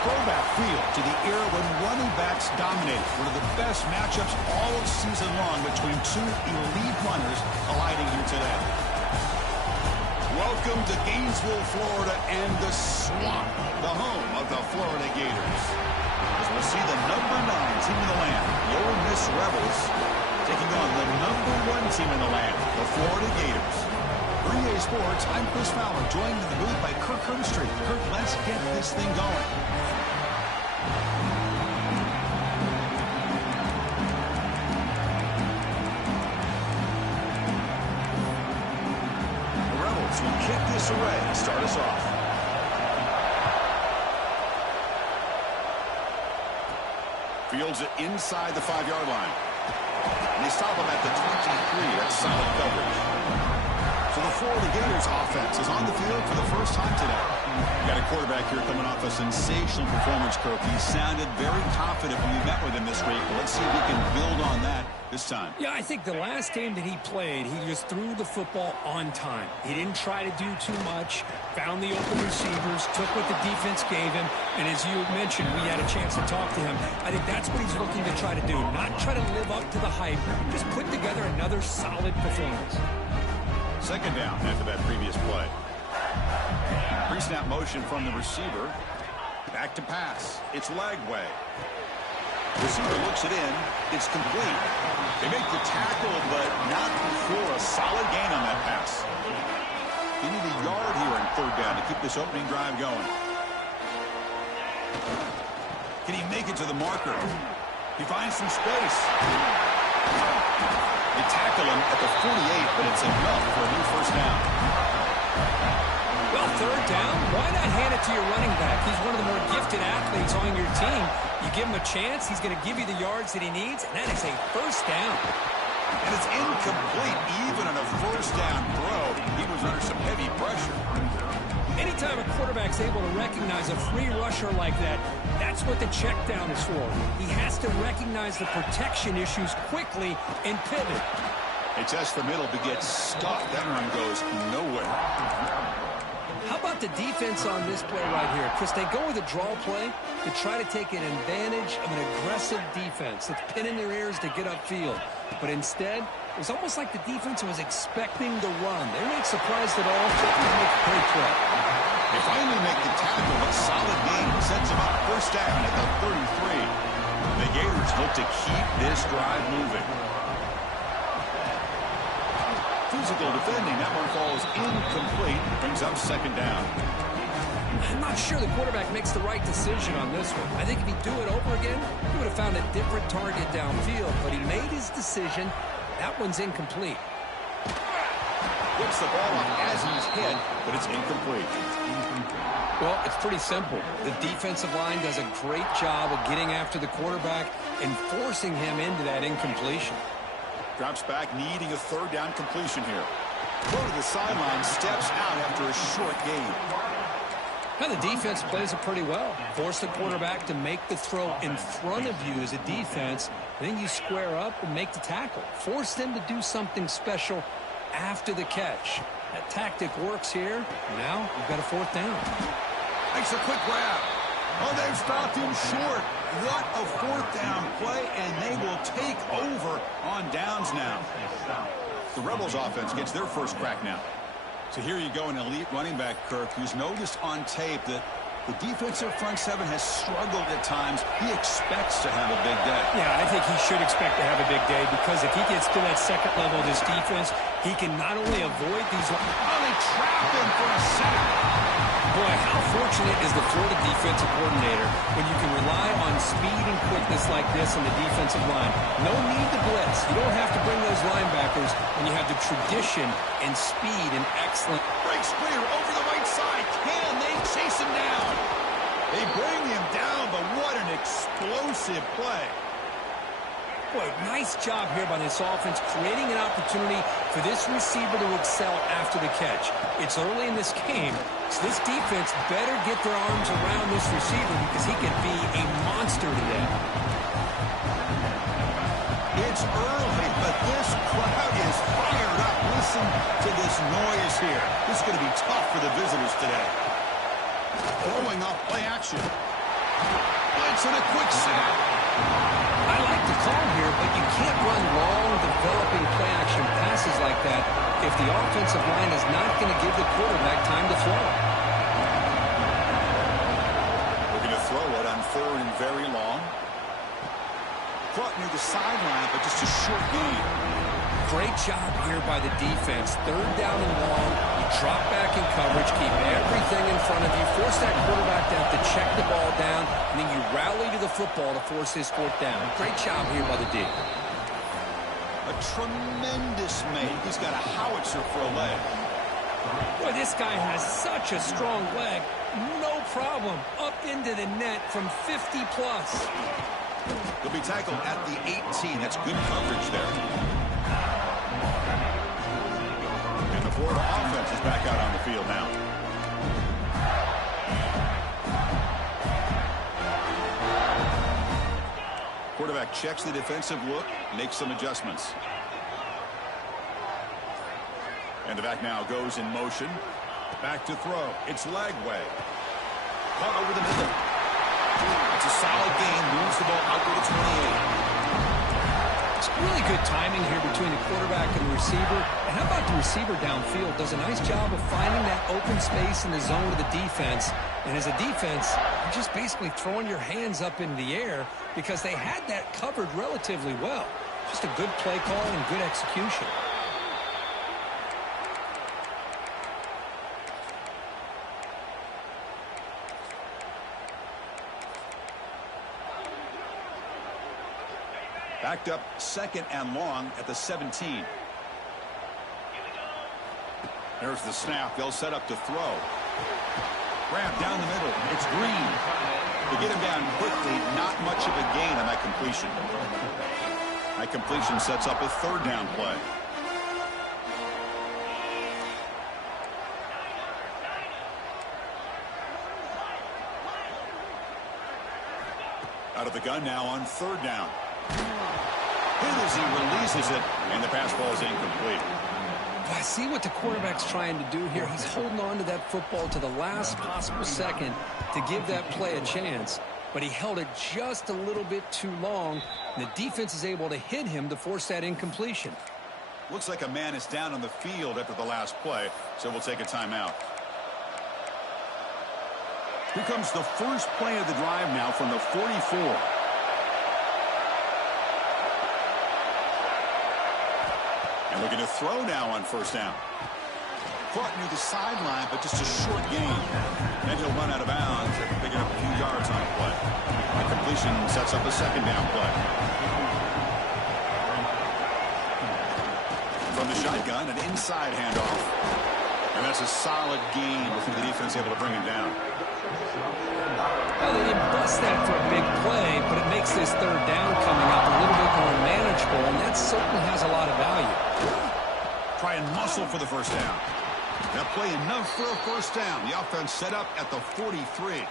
throwback feel to the era when running backs dominated. One of the best matchups all season long between two elite runners colliding here today. Welcome to Gainesville, Florida, and the Swamp, the home of the Florida Gators. As we'll see the number 9 team in the land, the Ole Miss Rebels, taking on the number 1 team in the land, the Florida Gators. For EA Sports, I'm Chris Fowler, joined in the booth by Kirk Herbstreit. Kirk, let's get this thing going. Will kick this away and start us off. Fields it inside the 5-yard line. And they stop him at the 23. That's solid coverage. So the Florida Gators offense is on the field for the first time today. You got a quarterback here coming off a sensational performance, Kirk. He sounded very confident when we met with him this week. Let's see if he can build on that this time. Yeah, I think the last game that he played, he just threw the football on time. He didn't try to do too much, found the open receivers, took what the defense gave him, and as you mentioned, we had a chance to talk to him. I think that's what he's looking to try to do, not try to live up to the hype, just put together another solid performance. Second down after that previous play. Pre-snap motion from the receiver. Back to pass. It's Lagway. Receiver looks it in. It's complete. They make the tackle, but not for a solid gain on that pass. You need a yard here on third down to keep this opening drive going. Can he make it to the marker? He finds some space. They tackle him at the 48, but it's enough for a new first down. Well, third down, why not hand it to your running back? He's one of the more gifted athletes on your team. You give him a chance, he's going to give you the yards that he needs, and that is a first down. And it's incomplete. Even on a first down throw, he was under some heavy pressure. Anytime a quarterback's able to recognize a free rusher like that, that's what the check down is for. He has to recognize the protection issues quickly and pivot. They test the middle, but gets stuck. That run goes nowhere. How about the defense on this play right here? Chris, they go with a draw play to try to take an advantage of an aggressive defense that's pinning their ears to get upfield. But instead, it was almost like the defense was expecting the run. They weren't surprised at all. They make a great play. They finally make the tackle, but solid gain sets them up first down at the 33. The Gators look to keep this drive moving. Physical defending. That one falls incomplete. Brings up second down. I'm not sure the quarterback makes the right decision on this one. I think if he'd do it over again, he would have found a different target downfield. But he made his decision. That one's incomplete. Gets the ball up as he's hit, but it's incomplete. Well, it's pretty simple. The defensive line does a great job of getting after the quarterback and forcing him into that incompletion. Drops back, needing a third down completion here. Go to the sideline, steps out after a short gain. Now the defense plays it pretty well. Force the quarterback to make the throw in front of you as a defense. Then you square up and make the tackle. Force them to do something special after the catch. That tactic works here. Now you've got a fourth down. Makes a quick grab. Oh, they've stopped him short. What a fourth down play, and they will take over on downs now. The Rebels offense gets their first crack now. So here you go, an elite running back, Kirk, who's noticed on tape that the defensive front seven has struggled at times. He expects to have a big day. Yeah, I think he should expect to have a big day because if he gets to that second level of this defense, he can not only avoid these... Oh, they trap him for a sack. Boy, how fortunate is the Florida defensive coordinator when you can rely on speed and quickness like this in the defensive line. No need to blitz. You don't have to bring those linebackers when you have the tradition and speed and excellent... Breaks clear over the right side. Can they chase him down? They bring him down, but what an explosive play. Boy, nice job here by this offense, creating an opportunity for this receiver to excel after the catch. It's early in this game, so this defense better get their arms around this receiver because he could be a monster today. It's early, but this crowd is fired up. Listen to this noise here. This is going to be tough for the visitors today. Throwing off play action. Takes in a quick sack. I like the call here, but you can't run long, developing play-action passes like that if the offensive line is not going to give the quarterback time to throw. Looking to throw it on 3rd and very long. Caught near the sideline, but just a short gain. Great job here by the defense. 3rd down and long. You drop back in coverage, keep everything in front of you, force that quarterback to have to check the ball down, and then you rally to the football to force his 4th down. Great job here by the D. A tremendous make. He's got a howitzer for a leg. Boy, this guy has such a strong leg. No problem. Up into the net from 50 plus. He'll be tackled at the 18. That's good coverage there. And the Florida offense is back out on the field now. Quarterback checks the defensive look, makes some adjustments. And the back now goes in motion. Back to throw. It's Lagway. Caught over the middle. It's a solid gain. Moves the ball out to the 28. It's really good timing here between the quarterback and the receiver. And how about the receiver downfield? Does a nice job of finding that open space in the zone of the defense. And as a defense, you're just basically throwing your hands up in the air because they had that covered relatively well. Just a good play call and good execution. Backed up 2nd and long at the 17. There's the snap. They'll set up to throw. Grab down the middle. It's Green. To get him down quickly, not much of a gain on that completion. That completion sets up a 3rd down play. Out of the gun now on 3rd down. Hit as he releases it, and the pass ball is incomplete. I see what the quarterback's trying to do here. He's holding on to that football to the last possible second to give that play a chance, but he held it just a little bit too long, and the defense is able to hit him to force that incompletion. Looks like a man is down on the field after the last play, so we'll take a timeout. Here comes the first play of the drive now from the 44. And looking to throw now on 1st down. Caught near the sideline, but just a short gain. Then he'll run out of bounds, picking up a few yards on the play. The completion sets up a 2nd down play. From the shotgun, an inside handoff. And that's a solid gain with the defense able to bring him down. Well, they didn't bust that for a big play, but it makes this 3rd down coming up a little bit more manageable, and that certainly has a lot of value. Try and muscle for the 1st down. That play enough for a 1st down. The offense set up at the 43.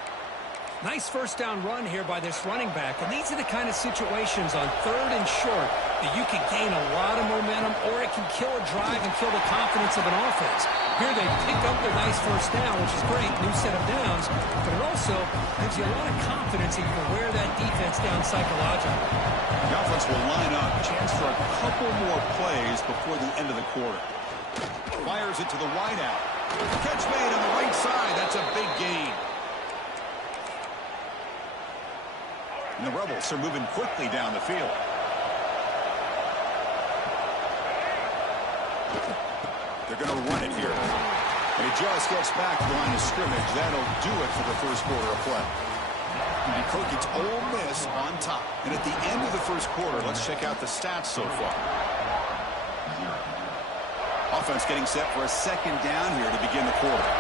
Nice 1st down run here by this running back, and these are the kind of situations on 3rd and short that you can gain a lot of momentum, or it can kill a drive and kill the confidence of an offense. Here they pick up the nice 1st down, which is great, new set of downs, but it also gives you a lot of confidence that you can wear that defense down psychologically. The offense will line up, chance for a couple more plays before the end of the quarter. Fires it to the wideout. Catch made on the right side. That's a big gain. And the Rebels are moving quickly down the field. They're going to run it here. And he just gets back to the line of scrimmage. That'll do it for the 1st quarter of play. And Kirk gets Ole Miss on top. And at the end of the 1st quarter, let's check out the stats so far. Offense getting set for a 2nd down here to begin the quarter.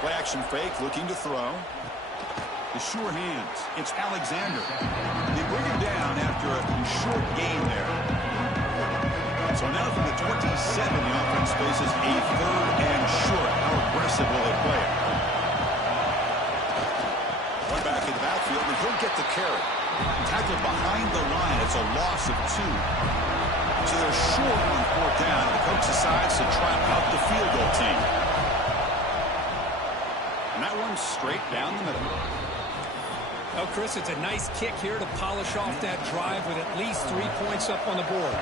Play action fake, looking to throw. The sure hands. It's Alexander. They bring him down after a short gain there. So now from the 27, the offense faces a 3rd and short. How aggressive will they play it? One back in the backfield, and he'll get the carry. Tackled behind the line. It's a loss of 2. So they're short on 4th down. The coach decides to try out the field goal team. And that one's straight down the middle. Well, Chris, it's a nice kick here to polish off that drive with at least 3 points up on the board.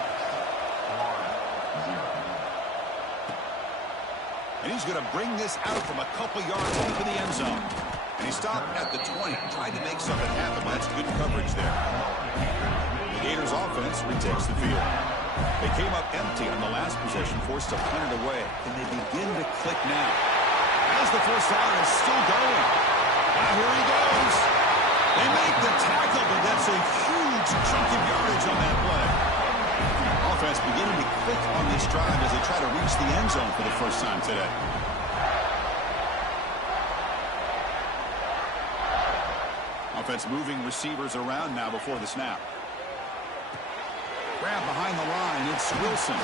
And he's going to bring this out from a couple yards into the end zone. And he stopped at the 20, tried to make something happen. That's good coverage there. The Gators offense retakes the field. They came up empty on the last possession, forced to punt it away. And they begin to click now. As the first down is still going. Now here he goes. They make the tackle, but that's a huge chunk of yardage on that play. Offense beginning to click on this drive as they try to reach the end zone for the first time today. Offense moving receivers around now before the snap. Grab behind the line. It's Wilson.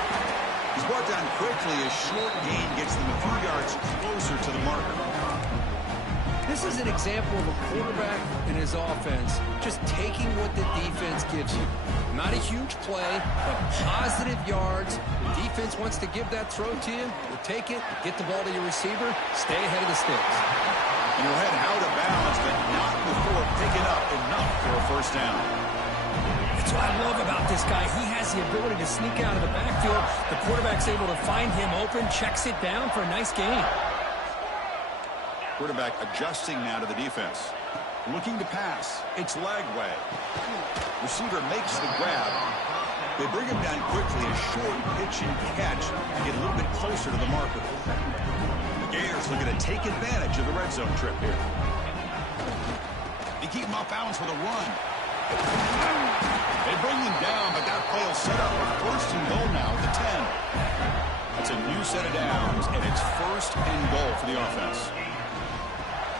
He's brought down quickly. A short gain gets them a few yards closer to the marker. This is an example of a quarterback and his offense just taking what the defense gives you. Not a huge play, but positive yards. The defense wants to give that throw to you. You take it, get the ball to your receiver, stay ahead of the sticks. And he'll head out of bounds, but not before picking up enough for a first down. That's what I love about this guy. He has the ability to sneak out of the backfield. The quarterback's able to find him open, checks it down for a nice gain. Quarterback adjusting now to the defense. Looking to pass. It's Lagway. Receiver makes the grab. They bring him down quickly. A short pitch and catch to get a little bit closer to the marker. The Gators looking to take advantage of the red zone trip here. They keep him off bounds for the run. They bring him down, but that play will set up a first and goal now at the 10. That's a new set of downs, and it's first and goal for the offense.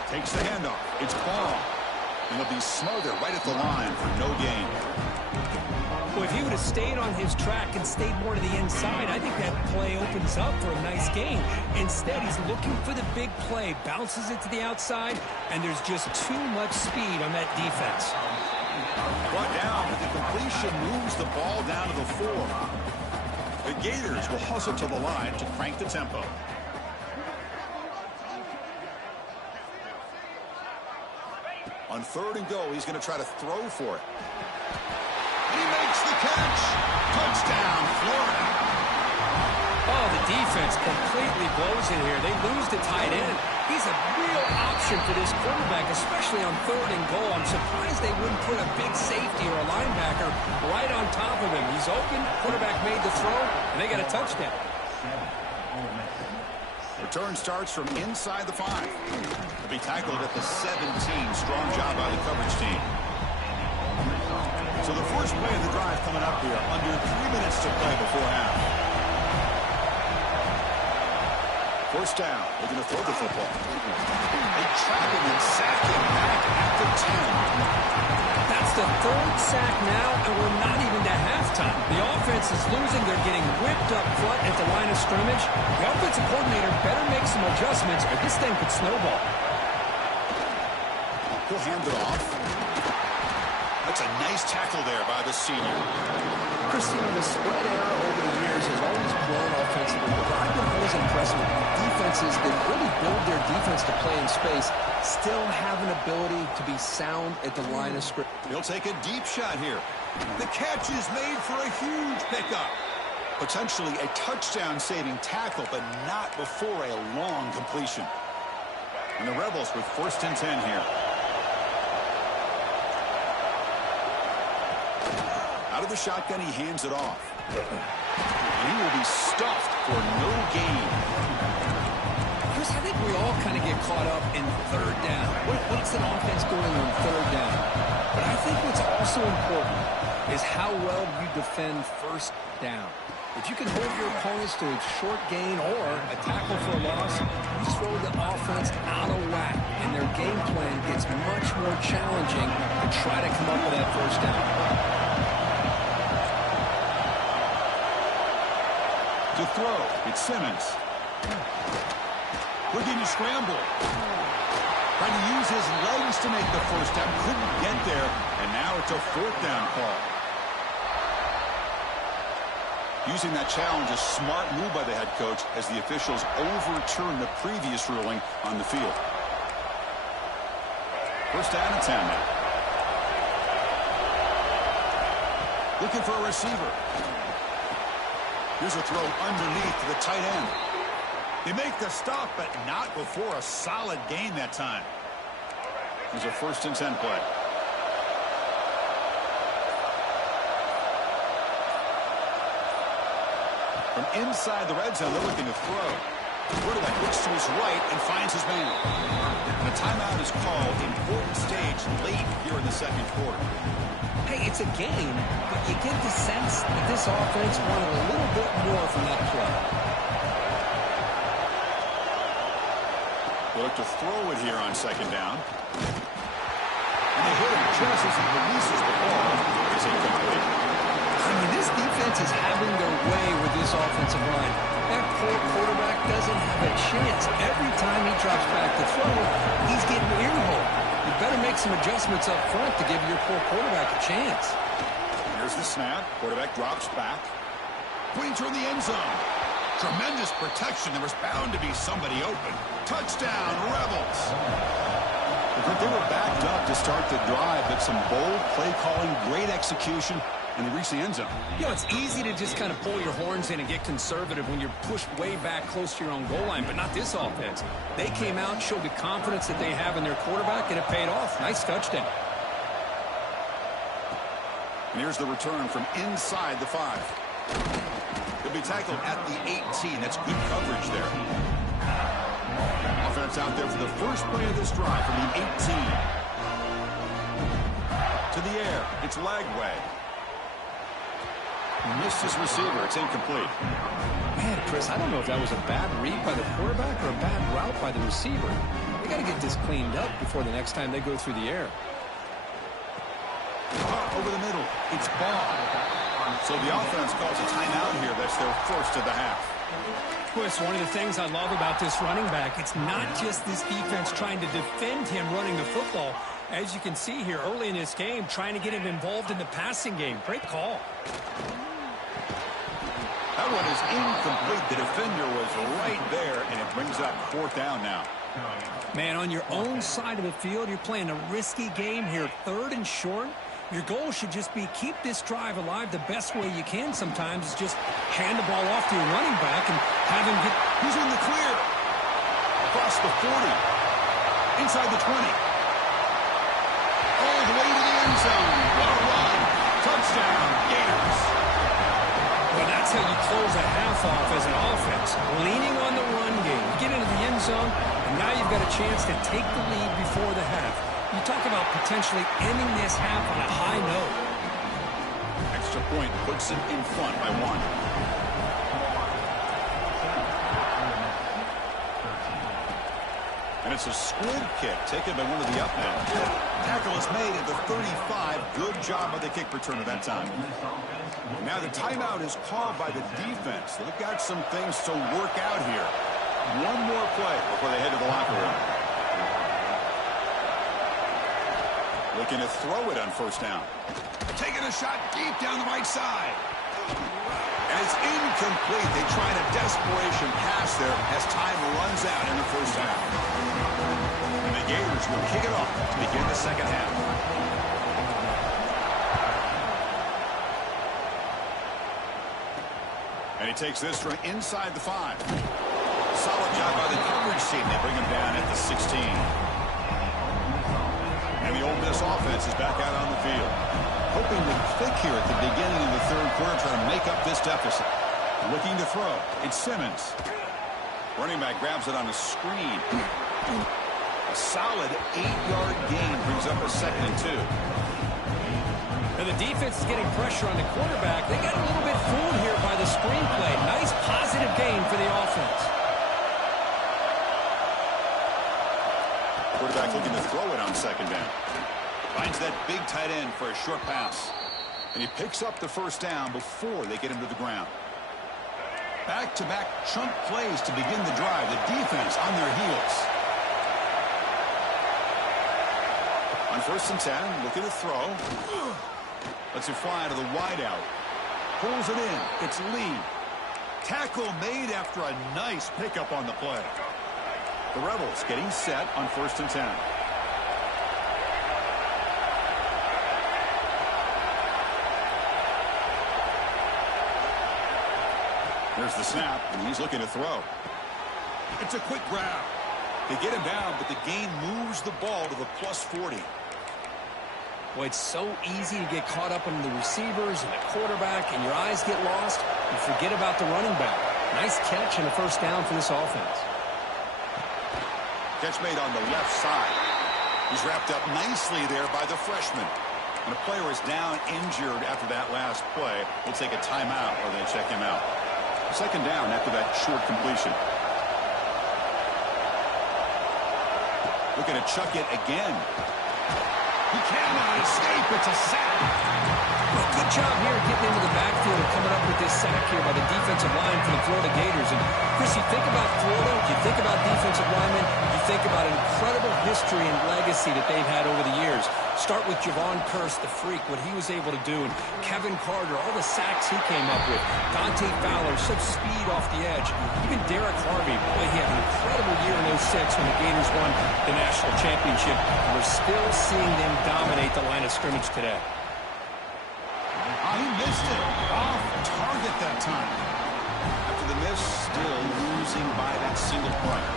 Takes the handoff. It's Ball. And he'll be smothered right at the line for no gain. Well, if he would have stayed on his track and stayed more to the inside, I think that play opens up for a nice gain. Instead, he's looking for the big play, bounces it to the outside, and there's just too much speed on that defense. Brought down, but the completion moves the ball down to the 4. The Gators will hustle to the line to crank the tempo. On third and go, he's going to try to throw for it. He makes the catch. Touchdown, Florida. Oh, the defense completely blows it here. They lose the tight end. He's a real option for this quarterback, especially on third and goal. I'm surprised they wouldn't put a big safety or a linebacker right on top of him. He's open, quarterback made the throw, and they got a touchdown. Return starts from inside the 5. He'll be tackled at the 17. Strong job by the coverage team. So the first play of the drive coming up here. Under 3 minutes to play before half. First down. They're going to throw the football. They trap him and sack him back at the 10. That's the third sack now, and we're not even to halftime. The offense is losing. They're getting whipped up front at the line of scrimmage. The offensive coordinator better make some adjustments, or this thing could snowball. He'll hand it off. That's a nice tackle there by the senior. Christine, the spread era over the years has always grown offensively, but I've been always impressed with defenses that really build their defense to play in space, still have an ability to be sound at the line of scrimmage. He'll take a deep shot here. The catch is made for a huge pickup. Potentially a touchdown-saving tackle, but not before a long completion. And the Rebels with first and 10 here. Out of the shotgun, he hands it off. And he will be stuffed for no gain. Chris, I think we all kind of get caught up in third down. What's an offense doing on third down? But I think what's also important is how well you defend first down. If you can hold your opponents to a short gain or a tackle for a loss, you throw the offense out of whack, and their game plan gets much more challenging to try to come up with that first down. To throw, it's Simmons. Looking to scramble. Trying to use his legs to make the first down. Couldn't get there, and now it's a fourth down call. Using that challenge, a smart move by the head coach as the officials overturn the previous ruling on the field. First down and 10 now. Looking for a receiver. Here's a throw underneath to the tight end. They make the stop, but not before a solid gain that time. Here's a 1st and 10 play. From inside the red zone, they're looking to throw. The quarterback looks to his right and finds his man. And a timeout is called. Important stage late here in the second quarter. Hey, it's a game, but you get the sense that this offense wanted a little bit more from that play. They look to throw it here on 2nd down. And they hit him just as he releases the ball. It's incomplete. I mean, this defense is having their way with this offensive line. That poor quarterback doesn't have a chance. Every time he drops back to throw, he's getting earhole. You better make some adjustments up front to give your poor quarterback a chance. Here's the snap. Quarterback drops back. Pointer in the end zone. Tremendous protection. There was bound to be somebody open. Touchdown, Rebels. They were backed up to start the drive, but some bold play calling, great execution, and they reached the end zone. You know, it's easy to just kind of pull your horns in and get conservative when you're pushed way back close to your own goal line, but not this offense. They came out, showed the confidence that they have in their quarterback, and it paid off. Nice touchdown. And here's the return from inside the 5. He'll be tackled at the 18. That's good coverage there. Offense out there for the first play of this drive from the 18. To the air. It's Lagway. Missed his receiver. It's incomplete. Man, Chris, I don't know if that was a bad read by the quarterback or a bad route by the receiver. They got to get this cleaned up before the next time they go through the air. Over the middle. It's Ball. So the offense calls a timeout here. That's their first of the half. Chris, one of the things I love about this running back, it's not just this defense trying to defend him running the football. As you can see here early in this game, trying to get him involved in the passing game. Great call. That one is incomplete. The defender was right there, and it brings up 4th down now. Man, on your own side of the field, you're playing a risky game here. 3rd and short. Your goal should just be keep this drive alive the best way you can sometimes is just hand the ball off to your running back and have him get... He's in the clear. Across the 40. Inside the 20. All the way to the end zone. What a run. Touchdown, Gators. Well, that's how you close a half off as an offense. Leaning on the run game. You get into the end zone, and now you've got a chance to take the lead before the half. You talk about potentially ending this half on a high note. Extra point puts it in front by 1. And it's a squib kick taken by one of the up men. Tackle is made at the 35. Good job by the kick returner that time. Now the timeout is called by the defense. They've got some things to work out here. One more play before they head to the locker room. Looking to throw it on 1st down. Taking a shot deep down the right side. And it's incomplete. They try a desperation pass there as time runs out in the 1st half. And the Gators will kick it off to begin the 2nd half. And he takes this from inside the 5. Solid job by the coverage team. They bring him down at the 16. And the Ole Miss offense is back out on the field. Hoping to click here at the beginning of the 3rd quarter, trying to make up this deficit. Looking to throw. It's Simmons. Running back grabs it on a screen. A solid 8-yard gain brings up a 2nd and 2. And the defense is getting pressure on the quarterback. They got a little bit fooled here by the screen play. Nice positive gain for the offense. Quarterback looking to throw it on 2nd down. Finds that big tight end for a short pass. And he picks up the 1st down before they get him to the ground. Back-to-back chunk plays to begin the drive. The defense on their heels. On 1st and 10, looking to throw. Lets it fly to the wideout. Pulls it in. It's Lee. Tackle made after a nice pickup on the play. The Rebels getting set on 1st and 10. There's the snap, and he's looking to throw. It's a quick grab. They get him down, but the gain moves the ball to the +40. Well, it's so easy to get caught up in the receivers and the quarterback, and your eyes get lost. You forget about the running back. Nice catch and a first down for this offense. Catch made on the left side. He's wrapped up nicely there by the freshman. When a player is down injured after that last play, we'll take a timeout or they check him out. Second down after that short completion. Looking to chuck it again. He cannot escape. It's a sack. Well, good job here getting into the backfield and coming up with this sack here by the defensive line for the Florida Gators. And, Chris, you think about Florida, you think about defensive linemen, you think about an incredible history and legacy that they've had over the years. Start with Javon Kearse, the freak, what he was able to do. And Kevin Carter, all the sacks he came up with. Dante Fowler, such speed off the edge. Even Derek Harvey, boy, he had an incredible year in '06 when the Gators won the national championship. And we're still seeing them dominate the line of scrimmage today. He missed it. Off target that time. After the miss, still losing by that single point.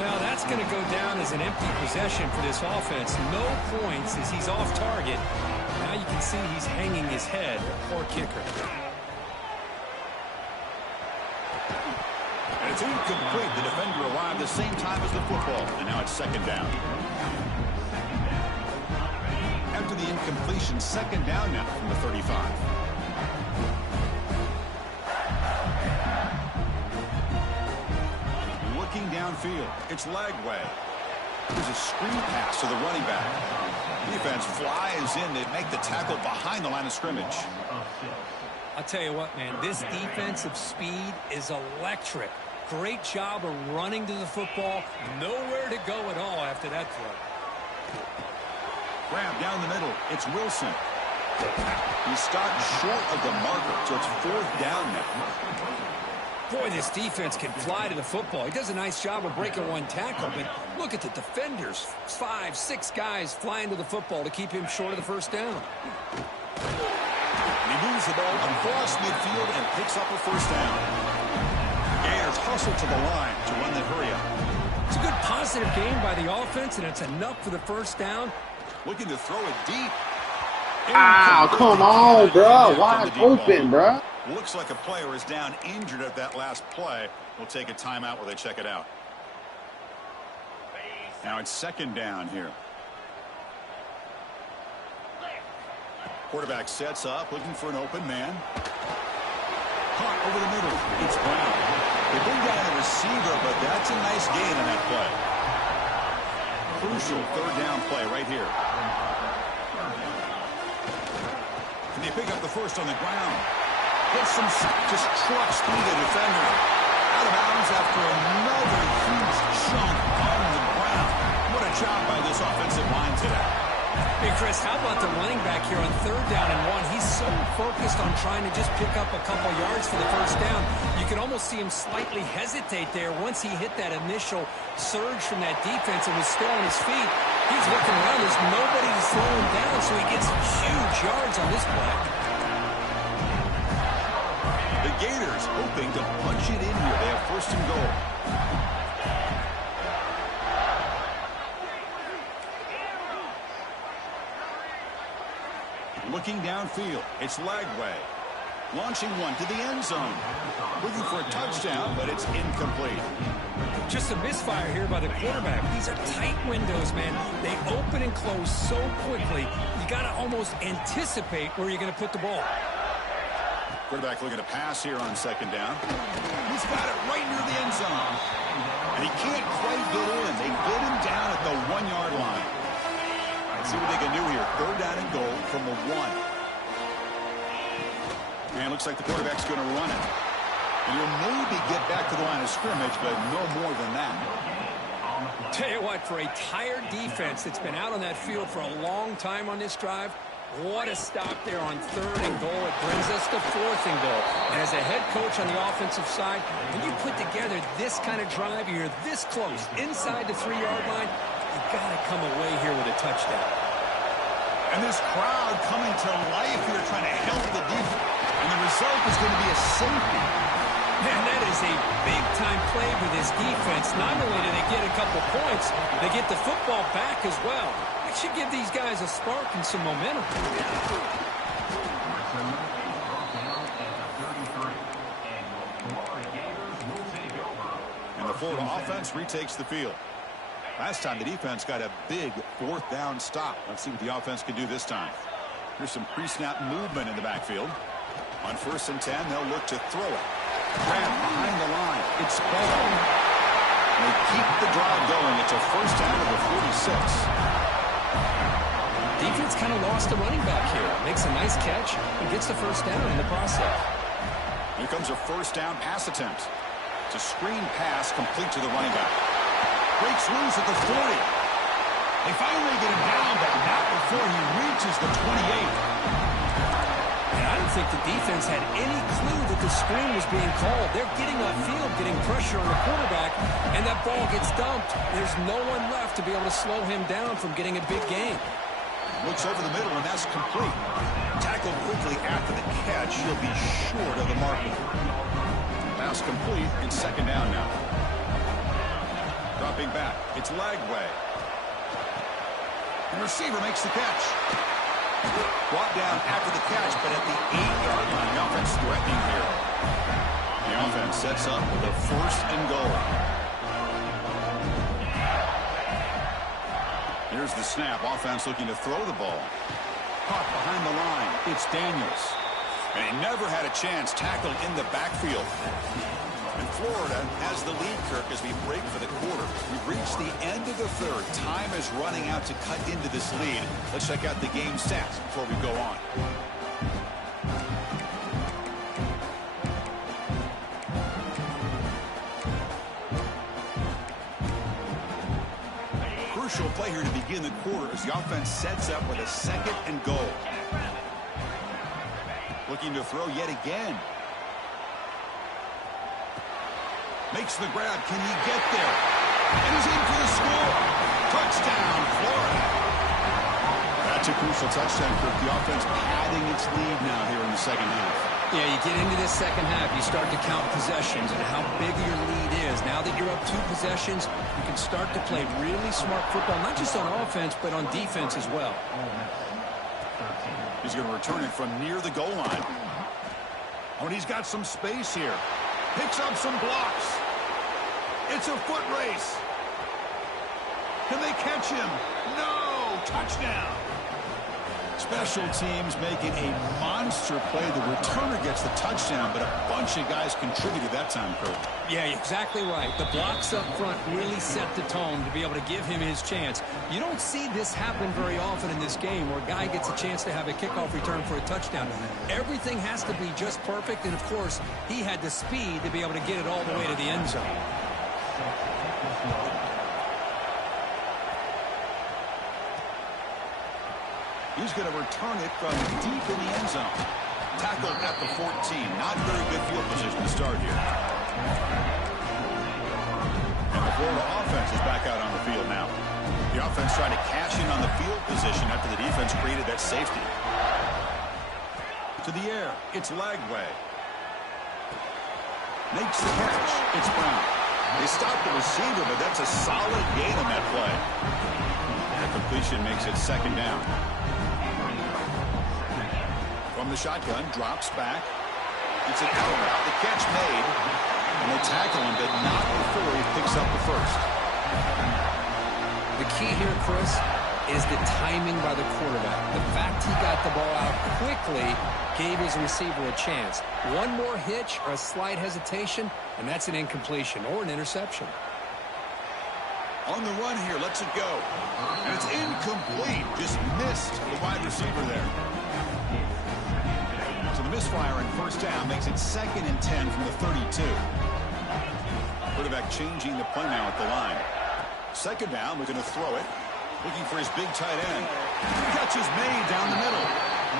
Well, that's going to go down as an empty possession for this offense. No points as he's off target. Now you can see he's hanging his head. Poor kicker. And it's incomplete. The defender arrived the same time as the football. And now it's second down. After the incompletion, second down now from the 35. Looking downfield, it's Lagway. There's a screen pass to the running back. Defense flies in to make the tackle behind the line of scrimmage. I'll tell you what, man, this defensive speed is electric. Great job of running to the football. Nowhere to go at all after that throw. Grab down the middle. It's Wilson. He stopped short of the marker, so it's fourth down now. Boy, this defense can fly to the football. He does a nice job of breaking one tackle, but look at the defenders. 5, 6 guys flying to the football to keep him short of the first down. And he moves the ball across midfield and picks up a first down. Gators hustle to the line to run the hurry up. It's a good positive game by the offense, and it's enough for the first down. Looking to throw it deep. Ow, come on, bro. Wide open, bro. Looks like a player is down injured at that last play. We'll take a timeout while they check it out. Now it's second down here. Quarterback sets up, looking for an open man. Caught over the middle. It's Brown. They bring down the receiver, but that's a nice gain on that play. Crucial third down play right here. Can they pick up the first on the ground? Gets some, just truck speed the defender. Out of bounds after another huge chunk on the ground. What a job by this offensive line today. Hey, Chris, how about the running back here on third down and 1? He's so focused on trying to just pick up a couple yards for the first down. You can almost see him slightly hesitate there once he hit that initial surge from that defense and was still on his feet. He's looking around. There's nobody to slow him down, so he gets huge yards on this play. The Gators hoping to punch it in here. They have first and goal. Looking downfield, it's Lagway. Launching one to the end zone. Looking for a touchdown, but it's incomplete. Just a misfire here by the quarterback. These are tight windows, man. They open and close so quickly. You got to almost anticipate where you're going to put the ball. Quarterback looking to pass here on second down. He's got it right near the end zone. And he can't quite get in. They get him down at the 1-yard line. Let's see what they can do here. Third down and goal from the 1. And looks like the quarterback's going to run it. And he'll maybe get back to the line of scrimmage, but no more than that. Tell you what, for a tired defense that's been out on that field for a long time on this drive, what a stop there on third and goal. It brings us to fourth and goal. And as a head coach on the offensive side, when you put together this kind of drive, you're this close, inside the 3-yard line, you got to come away here with a touchdown. And this crowd coming to life here trying to help the defense. And the result is going to be a safety. Man, that is a big-time play for this defense. Not only do they get a couple points, they get the football back as well. It should give these guys a spark and some momentum. And the Florida offense retakes the field. Last time the defense got a big fourth down stop. Let's see what the offense can do this time. Here's some pre-snap movement in the backfield. On 1st and 10, they'll look to throw it. Grab behind the line. It's ball. They keep the drive going. It's a first down of the 46. Defense kind of lost a running back here. Makes a nice catch and gets the first down in the process. Here comes a first down pass attempt. It's a screen pass complete to the running back. Breaks loose at the 40. They finally get him down, but not before he reaches the 28. And I don't think the defense had any clue that the screen was being called. They're getting upfield, getting pressure on the quarterback, and that ball gets dumped. There's no one left to be able to slow him down from getting a big gain. Looks over the middle, and that's complete. Tackled quickly after the catch. He'll be short of the marker. Pass complete, and second down now. Dropping back, it's Lagway. The receiver makes the catch. Brought down after the catch, but at the 8-yard line, the offense threatening here. The offense sets up with a 1st and goal. Here's the snap. Offense looking to throw the ball. Caught behind the line. It's Daniels. And he never had a chance. Tackled in the backfield. And Florida has the lead, Kirk, as we break for the quarter. We've reached the end of the third. Time is running out to cut into this lead. Let's check out the game stats before we go on. Crucial play here to begin the quarter as the offense sets up with a 2nd and goal. Looking to throw yet again. Makes the grab. Can he get there? And he's in for the score. Touchdown, Florida. That's a crucial touchdown, Kirk. The offense padding its lead now here in the second half. Yeah, you get into this second half, you start to count possessions and how big your lead is. Now that you're up 2 possessions, you can start to play really smart football, not just on offense, but on defense as well. He's going to return it from near the goal line. Oh, and he's got some space here. Picks up some blocks. It's a foot race. Can they catch him? No! Touchdown! Special teams making a monster play. The returner gets the touchdown, but a bunch of guys contributed that time, Kurt. Yeah, exactly right. The blocks up front really set the tone to be able to give him his chance. You don't see this happen very often in this game where a guy gets a chance to have a kickoff return for a touchdown. Everything has to be just perfect, and of course, he had the speed to be able to get it all the way to the end zone. He's going to return it from deep in the end zone. Tackled at the 14. Not very good field position to start here. And the Florida offense is back out on the field now. The offense trying to cash in on the field position after the defense created that safety. To the air. It's Lagway. Makes the catch. It's Brown. They stopped the receiver, but that's a solid gain on that play. That completion makes it second down. From the shotgun, drops back. It's an out route. The catch made. And they tackle him, but not before he picks up the first. The key here, Chris, is the timing by the quarterback. The fact he got the ball out quickly gave his receiver a chance. One more hitch or a slight hesitation, and that's an incompletion or an interception. On the run here, lets it go. And it's incomplete. Just missed the wide receiver there. So the misfire in first down makes it 2nd and 10 from the 32. Quarterback changing the play now at the line. Second down, looking to throw it. Looking for his big tight end. Catch is made down the middle.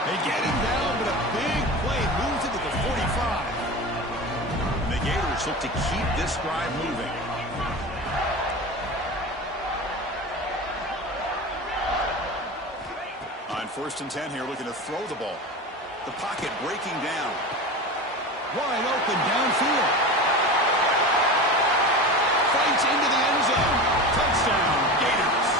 They get him down, but a big play moves into the 45. And the Gators look to keep this drive moving. On 1st and 10 here, looking to throw the ball. The pocket breaking down. Wide open downfield. distance into the end zone. Touchdown, Gators.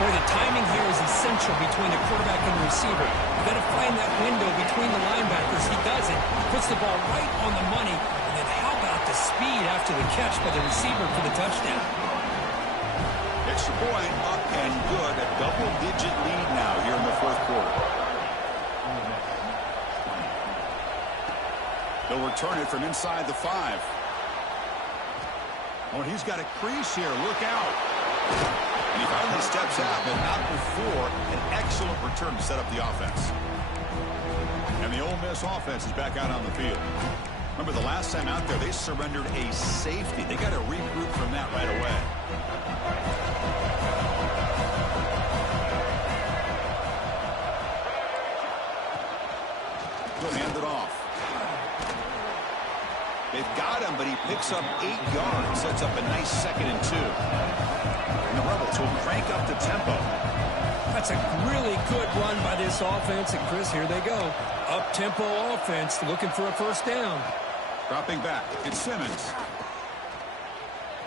Boy, the timing here is essential between the quarterback and the receiver. You've got to find that window between the linebackers. He does it. Puts the ball right on the money. And then how about the speed after the catch by the receiver for the touchdown? Extra point up and good. A double-digit lead now here in the fourth quarter. They'll return it from inside the 5. Oh, and he's got a crease here. Look out. And he finally steps out, but not before an excellent return to set up the offense. And the Ole Miss offense is back out on the field. Remember, the last time out there, they surrendered a safety. They got to regroup from that right away. He'll hand it off. They've got him, but he picks up 8 yards. Sets up a nice 2nd and 2. And the Rebels will crank up the tempo. That's a really good run by this offense. And, Chris, here they go. Up-tempo offense looking for a first down. Dropping back. It's Simmons.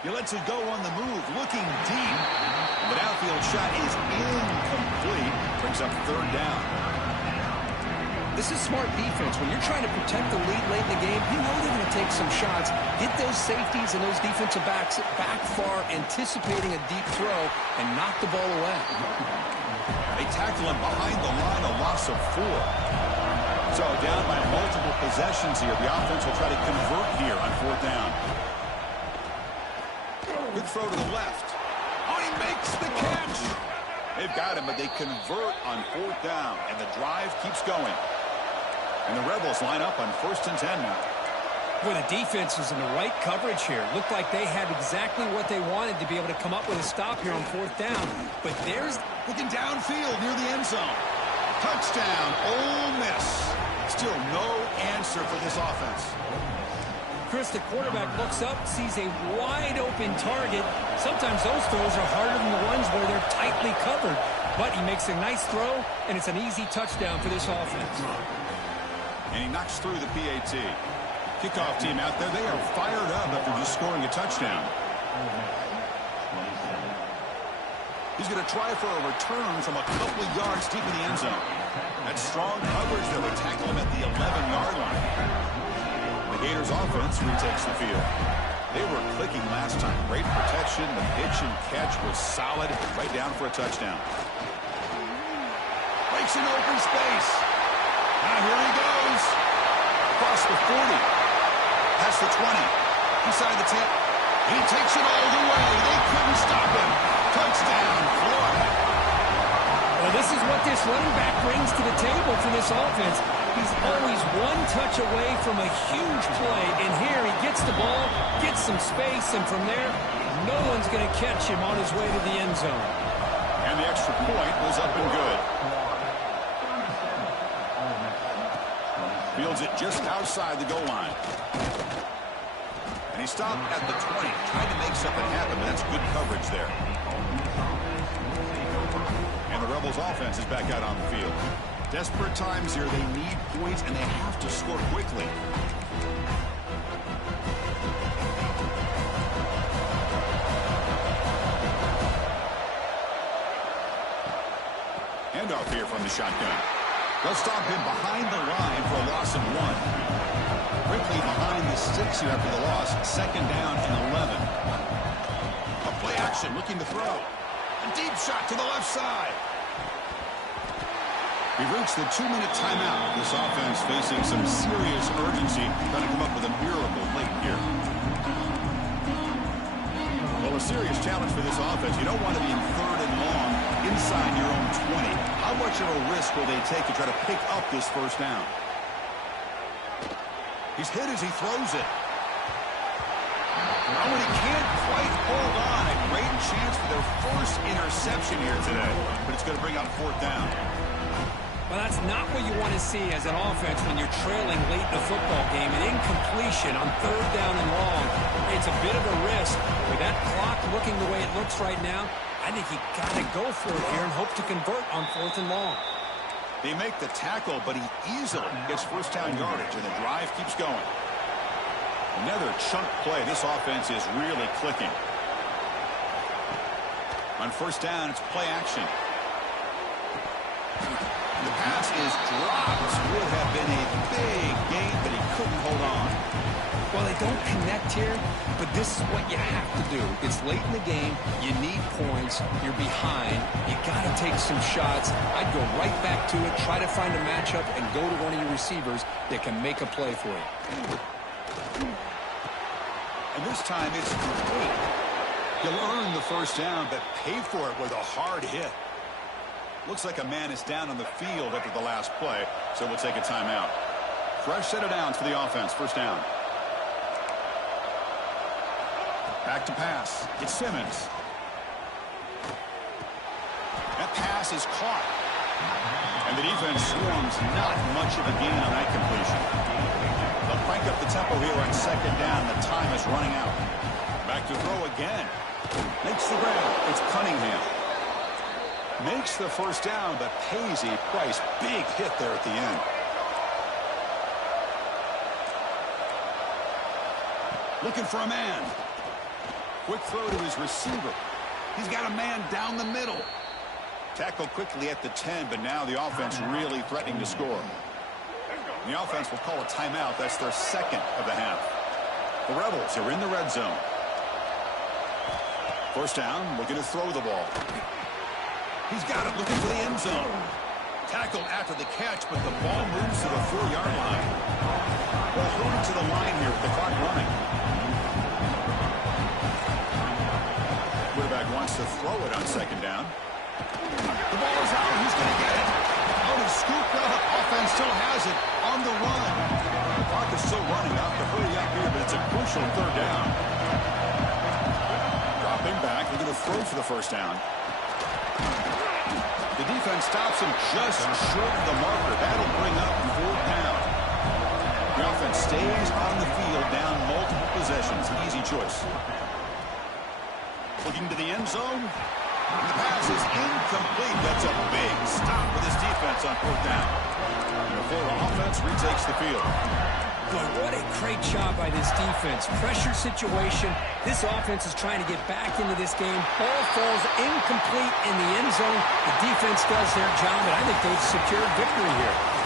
He lets it go on the move. Looking deep. The downfield shot is incomplete. Brings up 3rd down. This is smart defense. When you're trying to protect the lead late in the game, you know they're going to take some shots. Get those safeties and those defensive backs back far, anticipating a deep throw, and knock the ball away. They tackle him behind the line, a loss of 4. So down by multiple possessions here. The offense will try to convert here on 4th down. Good throw to the left. Oh, he makes the catch. They've got him, but they convert on 4th down, and the drive keeps going. And the Rebels line up on 1st and 10 now. Well, the defense is in the right coverage here. Looked like they had exactly what they wanted to be able to come up with a stop here on 4th down. But there's looking downfield near the end zone. Touchdown, Ole Miss. Still no answer for this offense. Chris, the quarterback looks up, sees a wide-open target. Sometimes those throws are harder than the ones where they're tightly covered. But he makes a nice throw, and it's an easy touchdown for this offense. And he knocks through the PAT. Kickoff team out there, they are fired up after just scoring a touchdown. He's going to try for a return from a couple of yards deep in the end zone. That's strong coverage that would tackle him at the 11-yard line. The Gators offense retakes the field. They were clicking last time. Great protection. The pitch and catch was solid. Right down for a touchdown. Breaks an open space. Now here he goes. Across the 40. Past the 20. Inside the 10. And he takes it all the way. They couldn't stop him. Touchdown, Florida. Well, this is what this running back brings to the table for this offense. He's always one touch away from a huge play. And here he gets the ball, gets some space, and from there, no one's going to catch him on his way to the end zone. And the extra point was up and good. Fields it just outside the goal line. And he stopped at the 20, trying to make something happen, but that's good coverage there. And the Rebels offense is back out on the field. Desperate times here. They need points, and they have to score quickly. Handoff here from the shotgun. They'll stop him behind the line for a loss of 1. Quickly behind the 6 here after the loss. 2nd down and 11. A play action looking to throw. A deep shot to the left side. We've reached the 2-minute timeout. This offense facing some serious urgency. Trying to come up with a miracle late here. Well, a serious challenge for this offense. You don't want to be in 3rd and long inside your own 20. How much of a risk will they take to try to pick up this first down? He's hit as he throws it. Oh, and he can't quite hold on. A great chance for their first interception here today. But it's going to bring up 4th down. Well, that's not what you want to see as an offense when you're trailing late in the football game. An incompletion on 3rd down and long. It's a bit of a risk. With that clock looking the way it looks right now, I think you got to go for it here and hope to convert on 4th and long. They make the tackle, but he easily gets first down yardage, and the drive keeps going. Another chunk play. This offense is really clicking. On first down, it's play action. The pass is dropped. Would have been a big gain, but he couldn't hold on. Well, they don't connect here, but this is what you have to do. It's late in the game. You need points. You're behind. You got to take some shots. I'd go right back to it, try to find a matchup, and go to one of your receivers that can make a play for you. And this time it's complete. He'll earn the first down, but pay for it with a hard hit. Looks like a man is down on the field after the last play, so we'll take a timeout. Fresh set of downs for the offense. First down. Back to pass. It's Simmons. That pass is caught. And the defense swarms not much of a gain on that completion. They'll crank up the tempo here on second down. The time is running out. Back to throw again. Makes the grab. It's Cunningham. Makes the first down, but pays a price. Big hit there at the end. Looking for a man. Quick throw to his receiver. He's got a man down the middle. Tackle quickly at the 10, but now the offense really threatening to score. The offense will call a timeout. That's their second of the half. The Rebels are in the red zone. First down, looking to throw the ball. He's got it, looking for the end zone. Tackled after the catch, but the ball moves to the 4-yard line. Well, hurried to the line here with the clock running. Quarterback wants to throw it on second down. The ball is out. He's going to get it. Oh, he's scooped up. Offense still has it on the run. The clock is still running. Off to hurry up here, but it's a crucial third down. Dropping back. They're going to throw for the first down. The defense stops him just short of the marker. That'll bring up fourth down. The offense stays on the field down multiple possessions. Easy choice. Looking to the end zone. And the pass is incomplete. That's a big stop for this defense on fourth down. And the Florida offense retakes the field. But what a great job by this defense. Pressure situation. This offense is trying to get back into this game. Ball falls incomplete in the end zone. The defense does their job, and I think they've secured victory here.